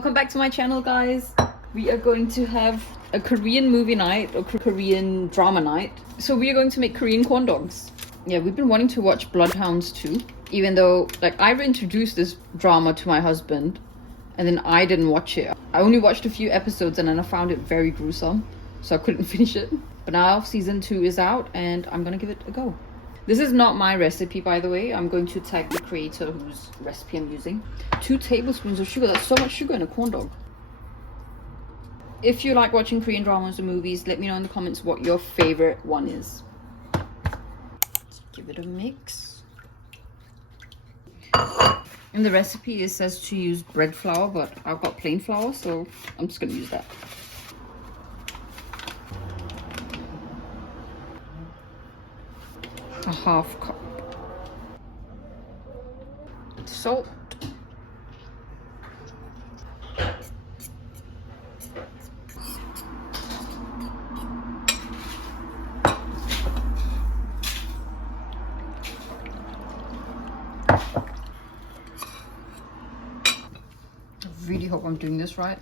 Welcome back to my channel, guys. We are going to have a Korean movie night or Korean drama night. So we are going to make Korean corn dogs. Yeah, we've been wanting to watch Bloodhounds too, even though like I introduced this drama to my husband and then I didn't watch it. I only watched a few episodes and then I found it very gruesome, so I couldn't finish it. But now season 2 is out and I'm gonna give it a go. This is not my recipe, by the way. I'm going to tag the creator whose recipe I'm using. 2 tablespoons of sugar. That's so much sugar in a corn dog. If you like watching Korean dramas and movies, let me know in the comments what your favorite one is. Let's give it a mix. In the recipe, it says to use bread flour, but I've got plain flour, so I'm just going to use that. A half cup. Salt. I really hope I'm doing this right.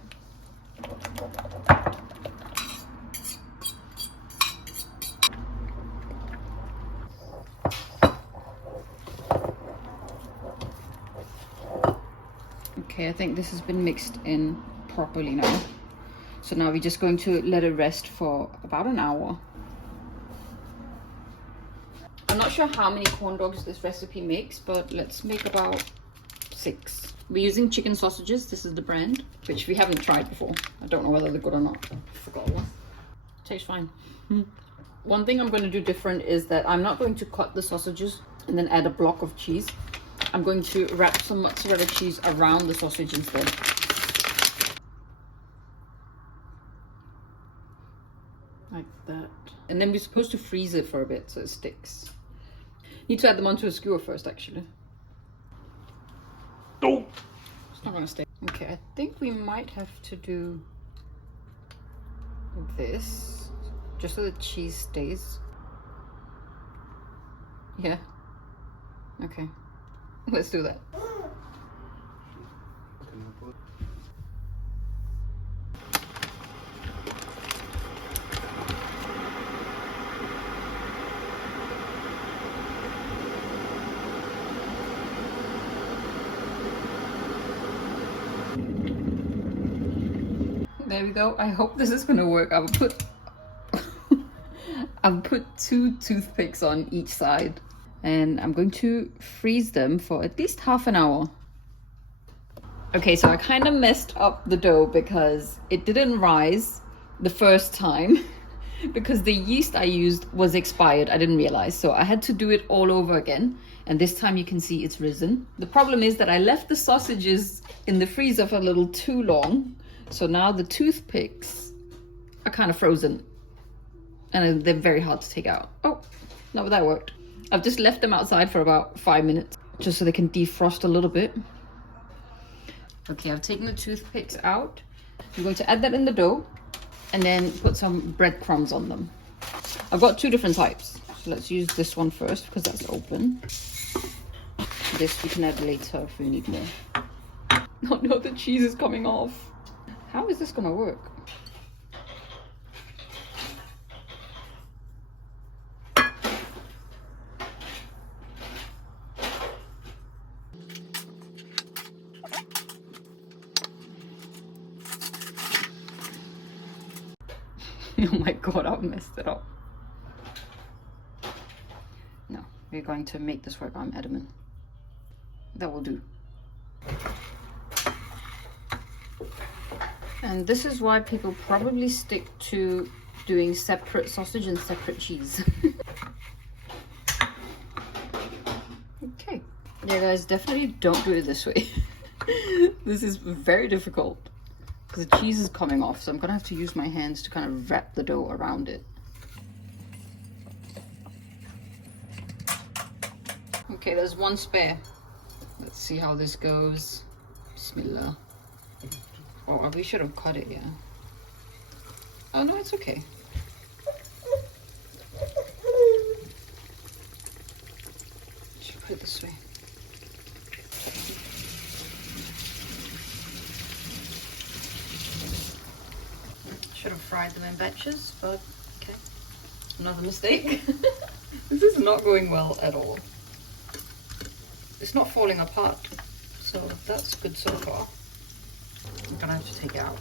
Okay, I think this has been mixed in properly now. So now we're just going to let it rest for about an hour. I'm not sure how many corn dogs this recipe makes, but let's make about 6. We're using chicken sausages. This is the brand, which we haven't tried before. I don't know whether they're good or not. I forgot one. Tastes fine. One thing I'm going to do different is that I'm not going to cut the sausages and then add a block of cheese. I'm going to wrap some mozzarella cheese around the sausage instead. Like that. And then we're supposed to freeze it for a bit so it sticks. Need to add them onto a skewer first, actually. Oh! It's not gonna stay. Okay, I think we might have to do this just so the cheese stays. Yeah. Okay. Let's do that. There we go. I hope this is gonna work. I'll put I'll put 2 toothpicks on each side. And I'm going to freeze them for at least half an hour. Okay, so I kind of messed up the dough because it didn't rise the first time because the yeast I used was expired. I didn't realize, so I had to do it all over again. And this time you can see it's risen. The problem is that I left the sausages in the freezer for a little too long. So now the toothpicks are kind of frozen and they're very hard to take out. Oh, no, but that worked. I've just left them outside for about 5 minutes, just so they can defrost a little bit. Okay, I've taken the toothpicks out. I'm going to add that in the dough and then put some breadcrumbs on them. I've got 2 different types. So let's use this one first because that's open. This we can add later if we need more. Oh no, the cheese is coming off. How is this gonna work? Oh my god, I've messed it up. No, we're going to make this work. I'm adamant. That will do. And this is why people probably stick to doing separate sausage and separate cheese. Okay. Yeah, guys, definitely don't do it this way. This is very difficult. Because the cheese is coming off, so I'm gonna have to use my hands to kind of wrap the dough around it. Okay, there's 1 spare. Let's see how this goes. Bismillah. Oh, we should have cut it, yeah. Oh no, it's okay. Should put it this way. have fried them in batches, but okay. Another mistake. This is not going well at all. It's not falling apart, so that's good so far. I'm gonna have to take it out.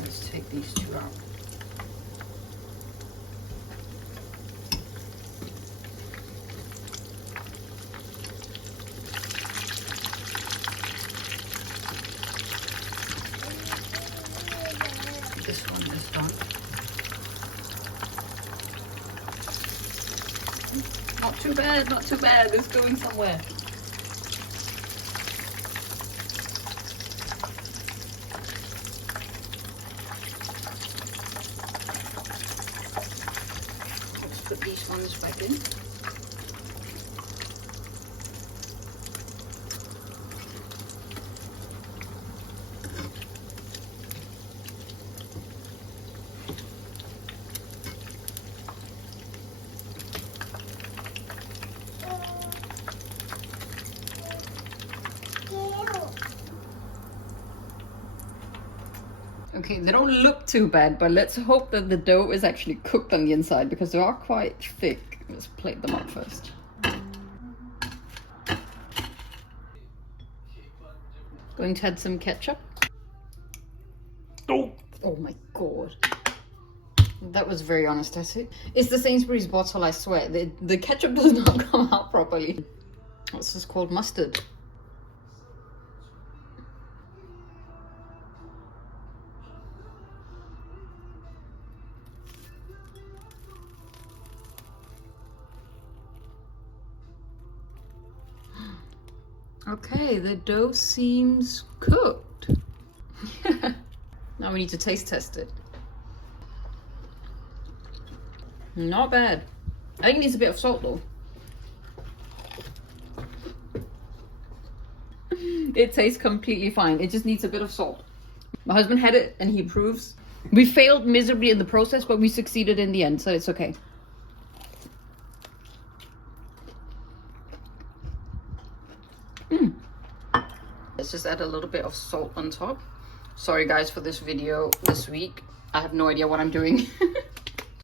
Let's take these two out. This one is done. Not too bad, not too bad. It's going somewhere. Let's put these ones back in. Okay, they don't look too bad, but let's hope that the dough is actually cooked on the inside because they are quite thick. Let's plate them up first. Going to add some ketchup. Oh my god. That was very honest, I see. It's the Sainsbury's bottle, I swear. The ketchup does not come out properly. This is called mustard. Okay, the dough seems cooked. Now we need to taste test it. Not bad. I think it needs a bit of salt though. It tastes completely fine. It just needs a bit of salt. My husband had it and he approves. We failed miserably in the process, but we succeeded in the end, so it's okay. Let's just add a little bit of salt on top. Sorry guys for this video this week. I have no idea what I'm doing.